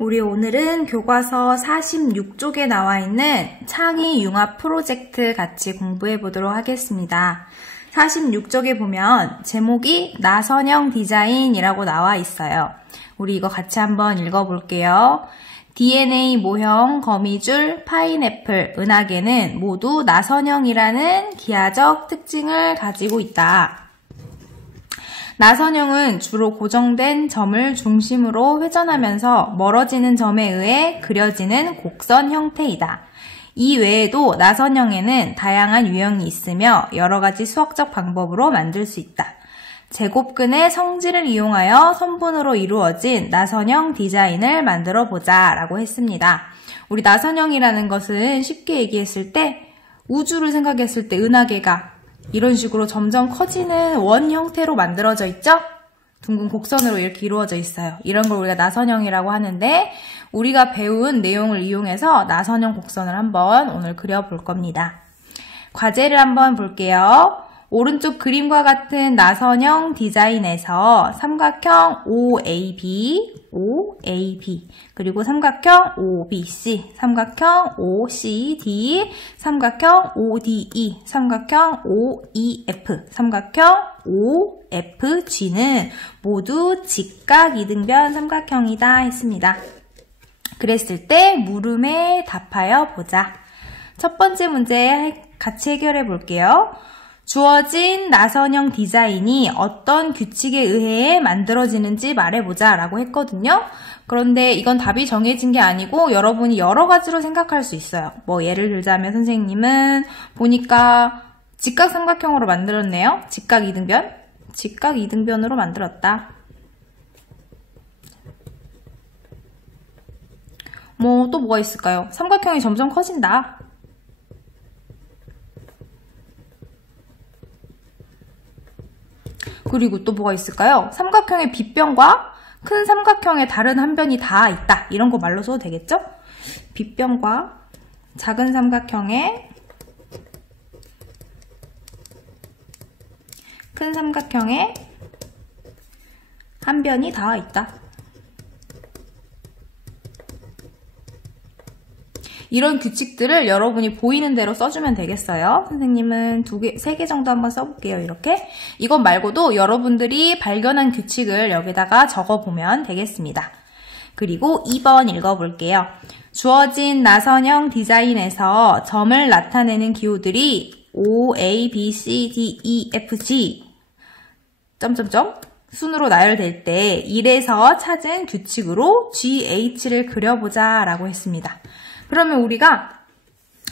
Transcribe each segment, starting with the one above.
우리 오늘은 교과서 46쪽에 나와 있는 창의 융합 프로젝트 같이 공부해 보도록 하겠습니다. 46쪽에 보면 제목이 나선형 디자인이라고 나와 있어요. 우리 이거 같이 한번 읽어볼게요. DNA 모형, 거미줄, 파인애플, 은하계는 모두 나선형이라는 기하적 특징을 가지고 있다. 나선형은 주로 고정된 점을 중심으로 회전하면서 멀어지는 점에 의해 그려지는 곡선 형태이다. 이 외에도 나선형에는 다양한 유형이 있으며 여러 가지 수학적 방법으로 만들 수 있다. 제곱근의 성질을 이용하여 선분으로 이루어진 나선형 디자인을 만들어 보자 라고 했습니다. 우리 나선형이라는 것은 쉽게 얘기했을 때 우주를 생각했을 때 은하계가 이런 식으로 점점 커지는 원 형태로 만들어져 있죠? 둥근 곡선으로 이렇게 이루어져 있어요. 이런 걸 우리가 나선형이라고 하는데 우리가 배운 내용을 이용해서 나선형 곡선을 한번 오늘 그려볼 겁니다. 과제를 한번 볼게요. 오른쪽 그림과 같은 나선형 디자인에서 삼각형 OAB, 그리고 삼각형 OBC, 삼각형 OCD, 삼각형 ODE, 삼각형 OEF, 삼각형 OFG는 모두 직각 이등변 삼각형이다 했습니다. 그랬을 때 물음에 답하여 보자. 첫 번째 문제 같이 해결해 볼게요. 주어진 나선형 디자인이 어떤 규칙에 의해 만들어지는지 말해보자 라고 했거든요. 그런데 이건 답이 정해진 게 아니고 여러분이 여러 가지로 생각할 수 있어요. 뭐 예를 들자면 선생님은 보니까 직각삼각형으로 만들었네요. 직각 이등변? 직각 이등변으로 만들었다. 또 뭐가 있을까요? 삼각형이 점점 커진다. 그리고 또 뭐가 있을까요? 삼각형의 빗변과 큰 삼각형의 다른 한 변이 다 있다. 이런 거 말로 써도 되겠죠? 빗변과 작은 삼각형의 큰 삼각형의 한 변이 다 있다. 이런 규칙들을 여러분이 보이는 대로 써주면 되겠어요. 선생님은 3개 정도 한번 써볼게요. 이렇게. 이것 말고도 여러분들이 발견한 규칙을 여기다가 적어보면 되겠습니다. 그리고 2번 읽어볼게요. 주어진 나선형 디자인에서 점을 나타내는 기호들이 O, A, B, C, D, E, F, G 순으로 나열될 때 1에서 찾은 규칙으로 G, H를 그려보자 라고 했습니다. 그러면 우리가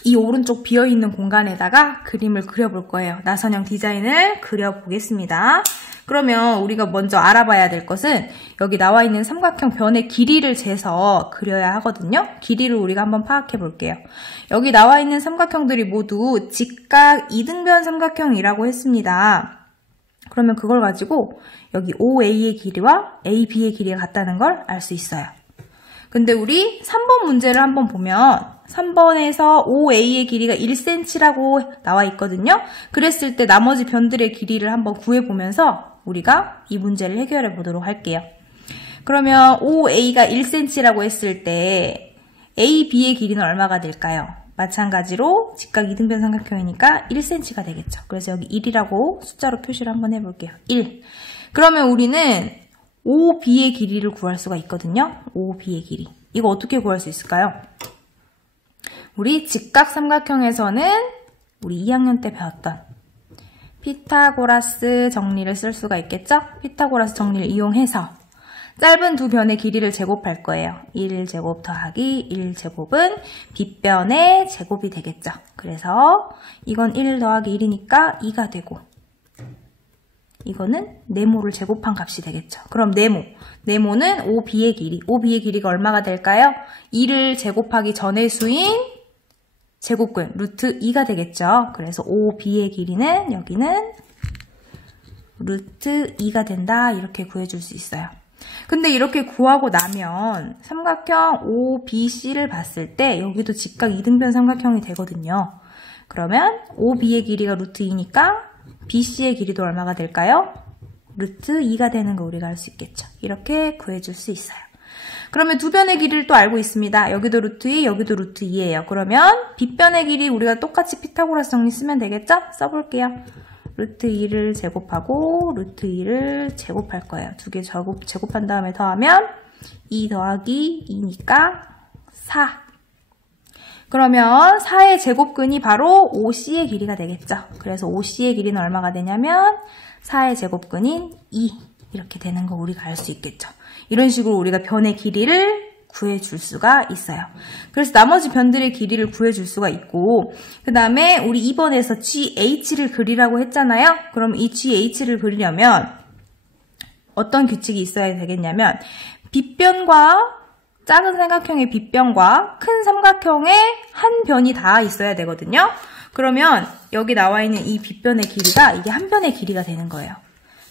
이 오른쪽 비어있는 공간에다가 그림을 그려볼 거예요. 나선형 디자인을 그려보겠습니다. 그러면 우리가 먼저 알아봐야 될 것은 여기 나와 있는 삼각형 변의 길이를 재서 그려야 하거든요. 길이를 우리가 한번 파악해 볼게요. 여기 나와 있는 삼각형들이 모두 직각 이등변 삼각형이라고 했습니다. 그러면 그걸 가지고 여기 OA의 길이와 AB의 길이가 같다는 걸 알 수 있어요. 근데 우리 3번 문제를 한번 보면 3번에서 OA의 길이가 1cm라고 나와 있거든요. 그랬을 때 나머지 변들의 길이를 한번 구해보면서 우리가 이 문제를 해결해 보도록 할게요. 그러면 OA가 1cm라고 했을 때 AB의 길이는 얼마가 될까요? 마찬가지로 직각 이등변 삼각형이니까 1cm가 되겠죠. 그래서 여기 1이라고 숫자로 표시를 한번 해볼게요. 1. 그러면 우리는 OB의 길이를 구할 수가 있거든요. OB의 길이. 이거 어떻게 구할 수 있을까요? 우리 직각 삼각형에서는 우리 2학년 때 배웠던 피타고라스 정리를 쓸 수가 있겠죠? 피타고라스 정리를 이용해서 짧은 두 변의 길이를 제곱할 거예요. 1제곱 더하기 1제곱은 빗변의 제곱이 되겠죠. 그래서 이건 1 더하기 1이니까 2가 되고 이거는 네모를 제곱한 값이 되겠죠. 그럼 네모는 OB의 길이. OB의 길이가 얼마가 될까요? 2를 제곱하기 전의 수인 제곱근 루트 2가 되겠죠. 그래서 OB의 길이는 여기는 루트 2가 된다. 이렇게 구해줄 수 있어요. 근데 이렇게 구하고 나면 삼각형 OBC를 봤을 때 여기도 직각 이등변 삼각형이 되거든요. 그러면 OB의 길이가 루트 2니까 BC의 길이도 얼마가 될까요? 루트 2가 되는 거 우리가 알 수 있겠죠. 이렇게 구해줄 수 있어요. 그러면 두 변의 길이를 또 알고 있습니다. 여기도 루트 2, 여기도 루트 2예요. 그러면 빗변의 길이 우리가 똑같이 피타고라스 정리 쓰면 되겠죠? 써볼게요. 루트 2를 제곱하고 루트 2를 제곱할 거예요. 두 개 제곱한 다음에 더하면 2 더하기 2니까 4. 그러면 4의 제곱근이 바로 OC의 길이가 되겠죠. 그래서 OC의 길이는 얼마가 되냐면 4의 제곱근인 2 이렇게 되는 거 우리가 알 수 있겠죠. 이런 식으로 우리가 변의 길이를 구해줄 수가 있어요. 그래서 나머지 변들의 길이를 구해줄 수가 있고 그 다음에 우리 2번에서 GH를 그리라고 했잖아요. 그럼 이 GH를 그리려면 어떤 규칙이 있어야 되겠냐면 빗변과 작은 삼각형의 빗변과 큰 삼각형의 한 변이 다 있어야 되거든요. 그러면 여기 나와 있는 이 빗변의 길이가 이게 한 변의 길이가 되는 거예요.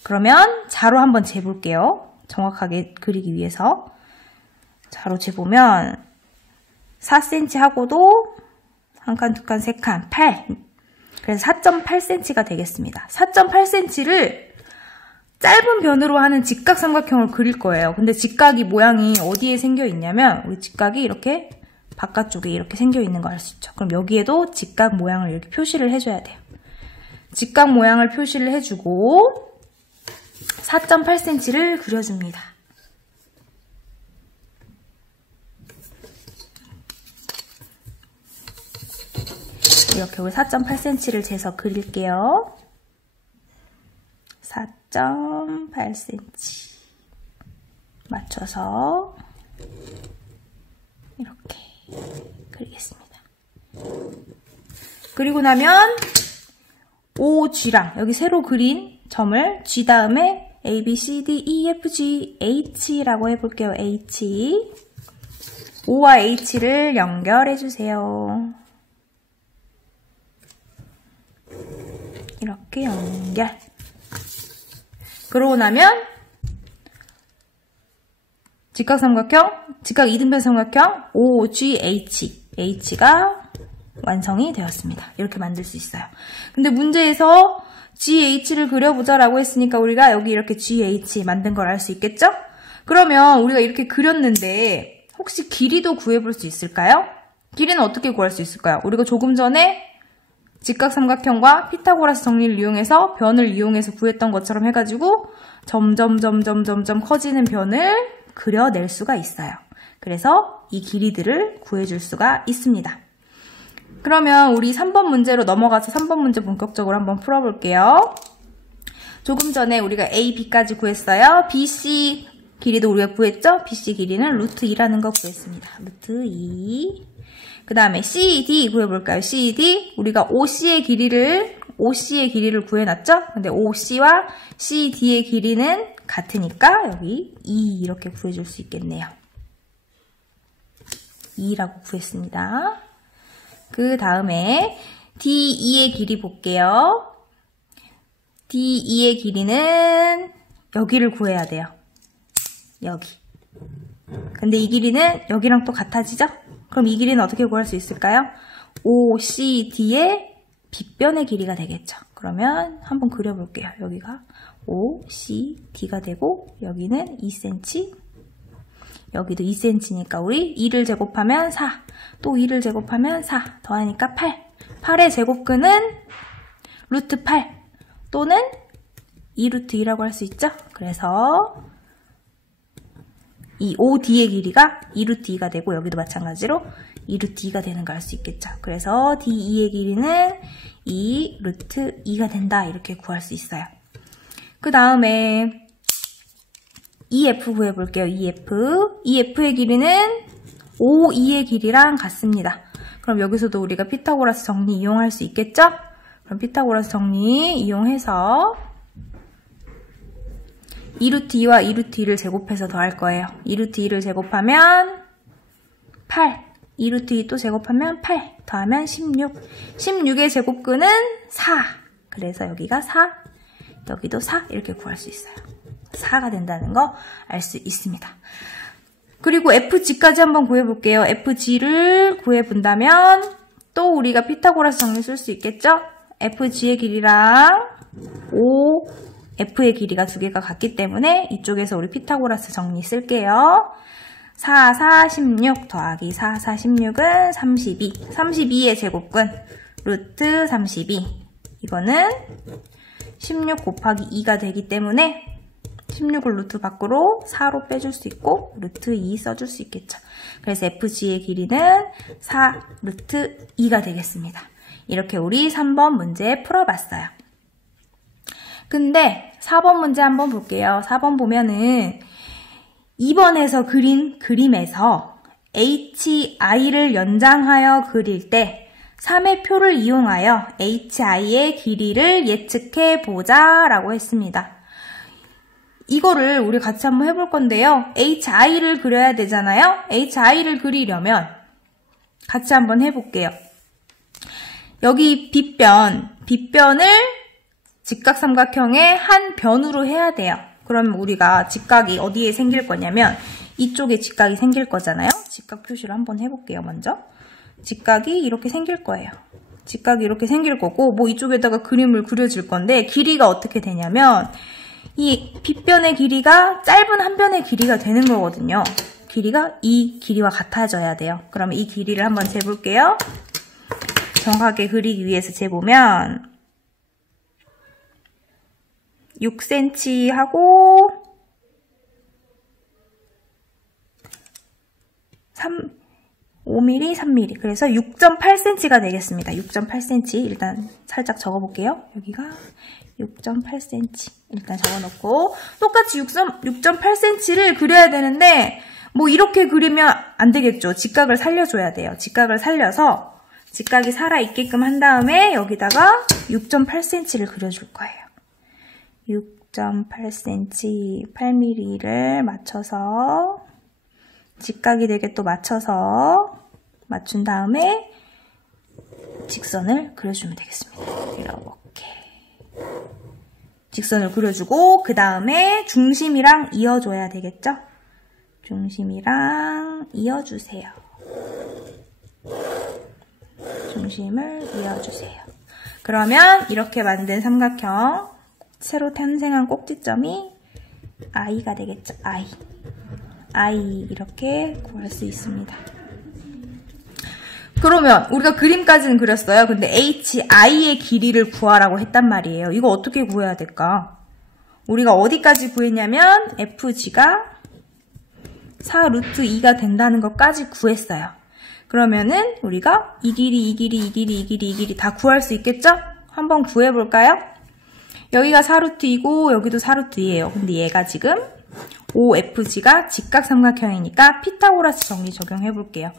그러면 자로 한번 재볼게요. 정확하게 그리기 위해서. 자로 재보면 4cm 하고도 한 칸, 두 칸, 세 칸, 8. 그래서 4.8cm가 되겠습니다. 4.8cm를 짧은 변으로 하는 직각삼각형을 그릴 거예요. 근데 직각이 모양이 어디에 생겨 있냐면 우리 직각이 이렇게 바깥쪽에 이렇게 생겨 있는 거 알 수 있죠. 그럼 여기에도 직각 모양을 이렇게 표시를 해줘야 돼요. 직각 모양을 표시를 해주고 4.8cm를 그려줍니다. 이렇게 우리 4.8cm를 재서 그릴게요. 4.8cm 맞춰서 이렇게 그리겠습니다. 그리고 나면 OG랑 여기 새로 그린 점을 G 다음에 A, B, C, D, E, F, G, H라고 해볼게요. H. O와 H를 연결해주세요. 이렇게 연결. 그러고 나면 직각삼각형, 직각 이등변 삼각형 OGH, H가 완성이 되었습니다. 이렇게 만들 수 있어요. 근데 문제에서 GH를 그려보자라고 했으니까 우리가 여기 이렇게 GH 만든 걸 알 수 있겠죠? 그러면 우리가 이렇게 그렸는데 혹시 길이도 구해볼 수 있을까요? 길이는 어떻게 구할 수 있을까요? 우리가 조금 전에 직각삼각형과 피타고라스 정리를 이용해서 변을 이용해서 구했던 것처럼 해가지고 점점 커지는 변을 그려낼 수가 있어요. 그래서 이 길이들을 구해줄 수가 있습니다. 그러면 우리 3번 문제로 넘어가서 3번 문제 본격적으로 한번 풀어볼게요. 조금 전에 우리가 A, B까지 구했어요. BC 길이도 우리가 구했죠? BC 길이는 루트 2라는 거 구했습니다. 루트 2. 그 다음에 CD 구해볼까요? CD 우리가 OC의 길이를 구해놨죠? 근데 OC와 CD의 길이는 같으니까 여기 2 이렇게 구해줄 수 있겠네요. 2라고 구했습니다. 그 다음에 D2의 길이 볼게요. D2의 길이는 여기를 구해야 돼요. 여기. 근데 이 길이는 여기랑 또 같아지죠? 그럼 이 길이는 어떻게 구할 수 있을까요? OCD의 빗변의 길이가 되겠죠. 그러면 한번 그려볼게요. 여기가 OCD가 되고 여기는 2cm, 여기도 2cm니까 우리 2를 제곱하면 4, 또 2를 제곱하면 4, 더하니까 8. 8의 제곱근은 루트 8 또는 2루트 2라고 할 수 있죠. 그래서 이 OD의 길이가 2루트 2가 되고 여기도 마찬가지로 2루트 2가 되는 걸 알 수 있겠죠. 그래서 D2의 길이는 2루트 2가 된다. 이렇게 구할 수 있어요. 그 다음에 EF 구해볼게요. EF의 길이는 OE의 길이랑 같습니다. 그럼 여기서도 우리가 피타고라스 정리 이용할 수 있겠죠? 그럼 피타고라스 정리 이용해서 2루트 2와 2루트 2를 제곱해서 더할 거예요. 2루트 2를 제곱하면 8, 2루트 2 또 제곱하면 8, 더하면 16. 16의 제곱근은 4. 그래서 여기가 4, 여기도 4 이렇게 구할 수 있어요. 4가 된다는 거 알 수 있습니다. 그리고 FG까지 한번 구해볼게요. FG를 구해본다면 또 우리가 피타고라스 정리 쓸 수 있겠죠? FG의 길이랑 OF의 길이가 두 개가 같기 때문에 이쪽에서 우리 피타고라스 정리 쓸게요. 4, 4, 16 더하기 4, 4, 16은 32. 32의 제곱근 루트 32. 이거는 16 곱하기 2가 되기 때문에 16을 루트 밖으로 4로 빼줄 수 있고 루트 2 써줄 수 있겠죠. 그래서 FG의 길이는 4 루트 2가 되겠습니다. 이렇게 우리 3번 문제 풀어봤어요. 근데 4번 문제 한번 볼게요. 4번 보면은 2번에서 그린 그림에서 HI를 연장하여 그릴 때 3의 표를 이용하여 HI의 길이를 예측해보자 라고 했습니다. 이거를 우리 같이 한번 해볼 건데요. HI를 그려야 되잖아요. HI를 그리려면 같이 한번 해볼게요. 여기 빗변을 직각삼각형의 한 변으로 해야 돼요. 그러면 우리가 직각이 어디에 생길 거냐면 이쪽에 직각이 생길 거잖아요. 직각 표시를 한번 해볼게요. 먼저 직각이 이렇게 생길 거예요. 직각이 이렇게 생길 거고 뭐 이쪽에다가 그림을 그려줄 건데 길이가 어떻게 되냐면 이 빗변의 길이가 짧은 한 변의 길이가 되는 거거든요. 길이가 이 길이와 같아져야 돼요. 그러면 이 길이를 한번 재볼게요. 정확하게 그리기 위해서 재보면 6cm 하고 5mm, 3mm. 그래서 6.8cm가 되겠습니다. 6.8cm. 일단 살짝 적어볼게요. 여기가 6.8cm. 일단 적어놓고 똑같이 6.8cm를 그려야 되는데 뭐 이렇게 그리면 안 되겠죠. 직각을 살려줘야 돼요. 직각을 살려서 직각이 살아있게끔 한 다음에 여기다가 6.8cm를 그려줄 거예요. 6.8cm, 8mm를 맞춰서 직각이 되게 또 맞춰서 맞춘 다음에 직선을 그려주면 되겠습니다. 이렇게 직선을 그려주고 그 다음에 중심이랑 이어줘야 되겠죠? 중심이랑 이어주세요. 중심을 이어주세요. 그러면 이렇게 만든 삼각형 새로 탄생한 꼭지점이 I가 되겠죠? I 이렇게 구할 수 있습니다. 그러면 우리가 그림까지는 그렸어요. 근데 HI의 길이를 구하라고 했단 말이에요. 이거 어떻게 구해야 될까? 우리가 어디까지 구했냐면 FG가 4 루트 2가 된다는 것까지 구했어요. 그러면은 우리가 이 길이 다 구할 수 있겠죠? 한번 구해볼까요? 여기가 4 루트 2고 여기도 4 루트 2예요. 근데 얘가 지금 OFG가 직각삼각형이니까 피타고라스 정리 적용해볼게요.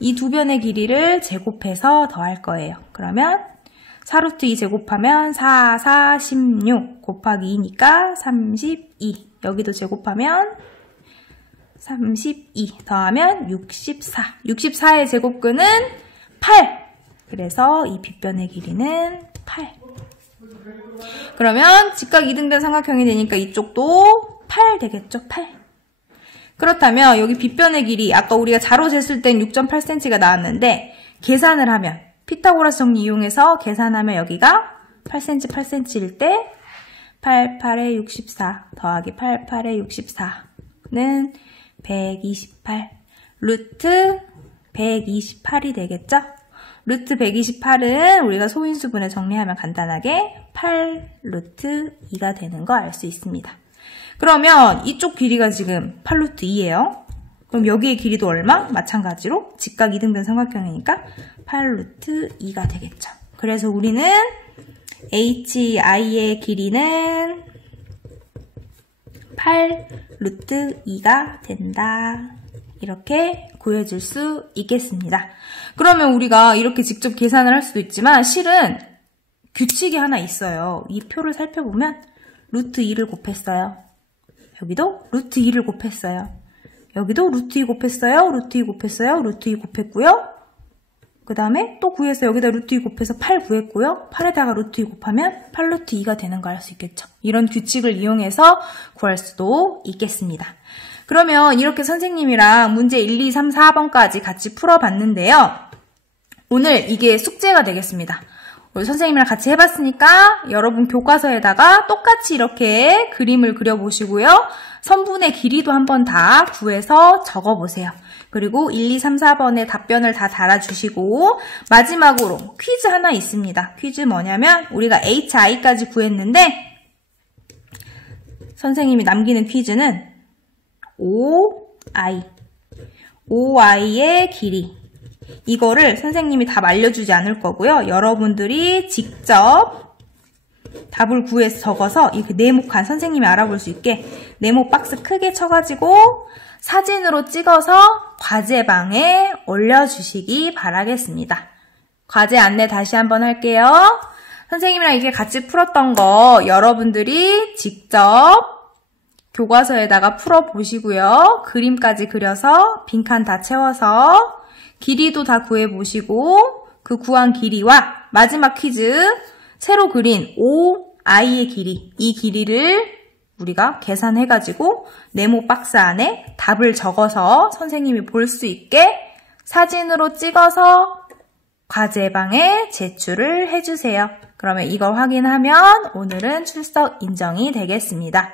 이 두 변의 길이를 제곱해서 더할 거예요. 그러면 4 루트 2 제곱하면 4, 4, 16 곱하기 2니까 32. 여기도 제곱하면 32 더하면 64. 64의 제곱근은 8. 그래서 이 빗변의 길이는 8. 그러면 직각 2등변 삼각형이 되니까 이쪽도 8 되겠죠? 8. 그렇다면 여기 빗변의 길이 아까 우리가 자로 쟀을 땐 6.8cm가 나왔는데 계산을 하면 피타고라스 정리 이용해서 계산하면 여기가 8cm, 8cm일 때 8, 8에 64 더하기 8, 8에 64는 128. 루트 128이 되겠죠? 루트 128은 우리가 소인수분해 정리하면 간단하게 8 루트 2가 되는 거 알 수 있습니다. 그러면 이쪽 길이가 지금 8 루트 2예요. 그럼 여기의 길이도 얼마? 마찬가지로 직각 2등변 삼각형이니까 8 루트 2가 되겠죠. 그래서 우리는 HI의 길이는 8 루트 2가 된다. 이렇게 구해줄 수 있겠습니다. 그러면 우리가 이렇게 직접 계산을 할 수도 있지만 실은 규칙이 하나 있어요. 이 표를 살펴보면 루트 2를 곱했어요. 여기도 루트 2를 곱했어요. 여기도 루트 2 곱했어요. 루트 2 곱했어요. 루트 2 곱했고요. 그 다음에 또 구해서 여기다 루트 2 곱해서 8 구했고요. 8에다가 루트 2 곱하면 8 루트 2가 되는 걸 알 수 있겠죠. 이런 규칙을 이용해서 구할 수도 있겠습니다. 그러면 이렇게 선생님이랑 문제 1, 2, 3, 4번까지 같이 풀어봤는데요. 오늘 이게 숙제가 되겠습니다. 우리 선생님이랑 같이 해봤으니까 여러분 교과서에다가 똑같이 이렇게 그림을 그려보시고요. 선분의 길이도 한번 다 구해서 적어보세요. 그리고 1, 2, 3, 4번의 답변을 다 달아주시고 마지막으로 퀴즈 하나 있습니다. 퀴즈 뭐냐면 우리가 HI까지 구했는데 선생님이 남기는 퀴즈는 OI의 길이. 이거를 선생님이 답 알려주지 않을 거고요. 여러분들이 직접 답을 구해서 적어서 이렇게 네모칸 선생님이 알아볼 수 있게 네모 박스 크게 쳐가지고 사진으로 찍어서 과제방에 올려주시기 바라겠습니다. 과제 안내 다시 한번 할게요. 선생님이랑 이게 같이 풀었던 거 여러분들이 직접 교과서에다가 풀어보시고요. 그림까지 그려서 빈칸 다 채워서 길이도 다 구해보시고 그 구한 길이와 마지막 퀴즈 새로 그린 OI의 길이, 이 길이를 우리가 계산해가지고 네모 박스 안에 답을 적어서 선생님이 볼 수 있게 사진으로 찍어서 과제방에 제출을 해주세요. 그러면 이걸 확인하면 오늘은 출석 인정이 되겠습니다.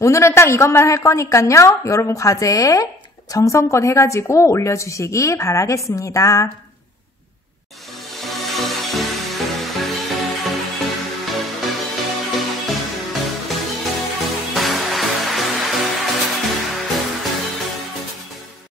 오늘은 딱 이것만 할 거니까요. 여러분 과제에 정성껏 해가지고 올려주시기 바라겠습니다.